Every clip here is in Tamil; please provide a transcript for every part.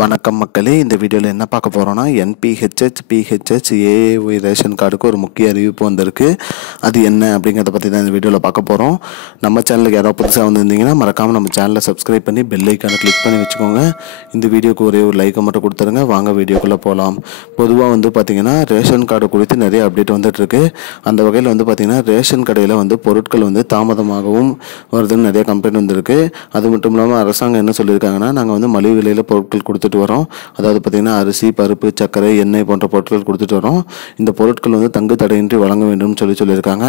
வணக்கம் மக்களே, இந்த வீடியோவில் என்ன பார்க்க போகிறோன்னா என்பிஹெச்ஹெச், பிஹெச்ஹெச், ஏஏஒய் ரேஷன் கார்டுக்கு ஒரு முக்கிய அறிவிப்பு வந்திருக்கு. அது என்ன அப்படிங்கிறத பற்றி தான் இந்த வீடியோவில் பார்க்க போகிறோம். நம்ம சேனலுக்கு யாராவது புதுசாக வந்திருந்தீங்கன்னா மறக்காமல் நம்ம சேனலை சப்ஸ்கிரைப் பண்ணி பெல் ஐக்கானை கிளிக் பண்ணி வச்சுக்கோங்க. இந்த வீடியோக்கு ஒரே ஒரு லைக்கை மட்டும் கொடுத்துருங்க. வாங்க வீடியோக்குள்ளே போகலாம். பொதுவாக பார்த்திங்கன்னா ரேஷன் கார்டு குறித்து நிறைய அப்டேட் வந்துட்டுருக்கு. அந்த வகையில் பார்த்திங்கன்னா ரேஷன் கடையில் பொருட்கள் தாமதமாகவும் வருதுன்னு நிறைய கம்ப்ளைண்ட் வந்திருக்கு. அது மட்டும் இல்லாமல் அரசாங்கம் என்ன சொல்லியிருக்காங்கன்னா, நாங்கள் மலிவு விலையில் பொருட்கள் கொடுத்துட்டு வரோம். அதாவது பார்த்திங்கன்னா அரிசி, பருப்பு, சர்க்கரை, எண்ணெய் போன்ற பொருட்கள் கொடுத்துட்டு வரோம். இந்த பொருட்கள் தங்கு தடையின்றி வழங்க வேண்டும் சொல்லியிருக்காங்க.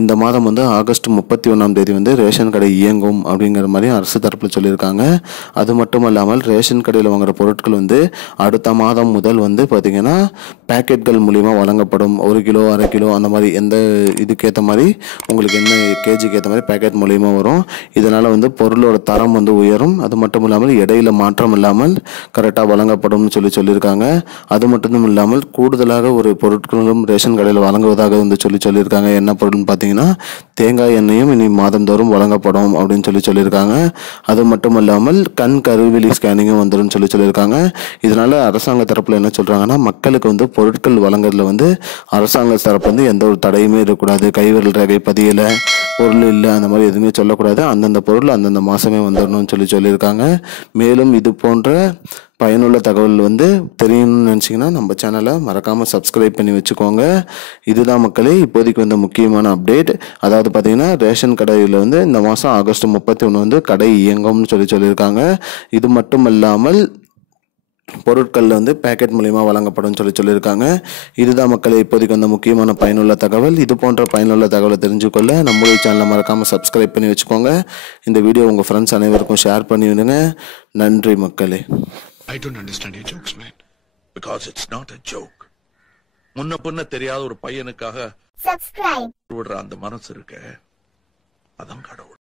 இந்த மாதம் ஆகஸ்ட் 31 ரேஷன் கடை இயங்கும் அப்படிங்கிற மாதிரி அரசு தரப்பில் சொல்லியிருக்காங்க. அது மட்டும் இல்லாமல் ரேஷன் கடையில் வாங்குற பொருட்கள் அடுத்த மாதம் முதல் பார்த்திங்கன்னா பேக்கெட்கள் மூலிமா வழங்கப்படும். 1 கிலோ, அரை கிலோ அந்த மாதிரி எந்த இதுக்கேற்ற மாதிரி உங்களுக்கு என்ன கேஜிக்கு ஏற்ற மாதிரி பேக்கெட் மூலிமா வரும். இதனால் பொருளோட தரம் உயரும். அது மட்டும் இல்லாமல் இடையில மாற்றம் இல்லாமல் கரெக்டாக வழங்கப்படும் சொல்லியிருக்காங்க. அது மட்டும் இல்லாமல் கூடுதலாக ஒரு பொருட்களும் ரேஷன் கடையில் வழங்குவதாக சொல்லியிருக்காங்க. என்ன பொருள்னு பார்த்தீங்கன்னா தேங்காய் எண்ணெயும் இனி மாதந்தோறும் வழங்கப்படும் அப்படின்னு சொல்லியிருக்காங்க. அது மட்டும் இல்லாமல் கண் கருவிழி ஸ்கேனிங்கும் வந்துடும் சொல்லியிருக்காங்க. இதனால அரசாங்க தரப்பில் என்ன சொல்றாங்கன்னா, மக்களுக்கு பொருட்கள் வழங்குறதுல அரசாங்க தரப்பு எந்த ஒரு தடையுமே இருக்கக்கூடாது. கைவிரல் ரேகை பதியலை, பொருள் இல்லை, அந்த மாதிரி எதுவுமே சொல்லக்கூடாது. அந்தந்த பொருள் அந்தந்த மாதமே வந்துடணும்னு சொல்லியிருக்காங்க. மேலும் இது போன்ற பயனுள்ள தகவல் தெரியணும்னு நினச்சிங்கன்னா நம்ம சேனலை மறக்காமல் சப்ஸ்கிரைப் பண்ணி வச்சுக்கோங்க. இதுதான் மக்களே இப்போதைக்கு முக்கியமான அப்டேட். அதாவது பார்த்தீங்கன்னா ரேஷன் கடையில் இந்த மாதம் ஆகஸ்ட் 31 கடை இயங்கும்னு சொல்லியிருக்காங்க. இது மட்டும் இல்லாமல் பொருட்கள் பேக்கெட் மூலிமா வழங்கப்படும் சொல்லியிருக்காங்க. இதுதான் மக்களே இப்போதைக்கு முக்கியமான பயனுள்ள தகவல். இது போன்ற பயனுள்ள தகவலை தெரிஞ்சுக்கொள்ள நம்மளுடைய சேனலை மறக்காமல் சப்ஸ்கிரைப் பண்ணி வச்சுக்கோங்க. இந்த வீடியோ உங்கள் ஃப்ரெண்ட்ஸ் அனைவருக்கும் ஷேர் பண்ணி விடுங்க. நன்றி மக்களே. I don't understand your jokes, man. Because it's not a joke. முன்ன பின்ன தெரியாத ஒரு பையனுக்காக விடுற அந்த மனசு இருக்க, அதான் கடவுள்.